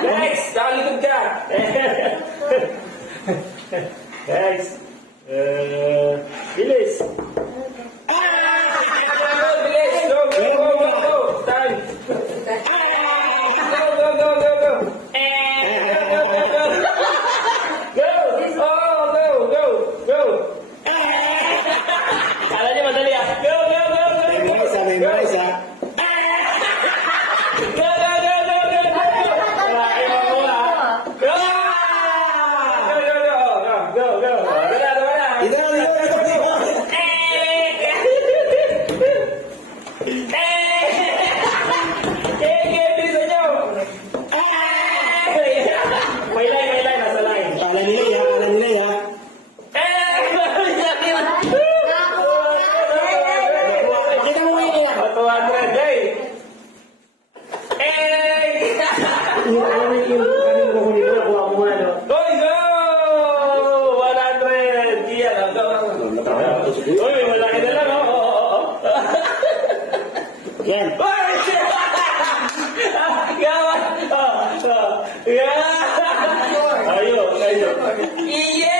Next! Nakalikod ka! Next! Bilis! Bilis! Go! Go! Go! Go! Go! Time! Go! Go! Go! Go! Go! Go! Oh! Go! Go! Go! Kala niyo madali ah! Go! Go! Go! Go! Memorize ha. Go! Go! Go! Go! Go! Go! Malaki mo mo ah! Go! Go! Go! Go! Go! Go! Wala! Wala! Ito na, May line, nasa line. Kala nila ha. Kita mo ngayon ha. 200, hey! Yung alam mo yung kanina ko nito, nakuha ko muna no. Go! Go! 100! Kiyan, go! Uy, malaki na lang, oh! Yan. Uy! Gawan! Yeah! Ayun! Yeah!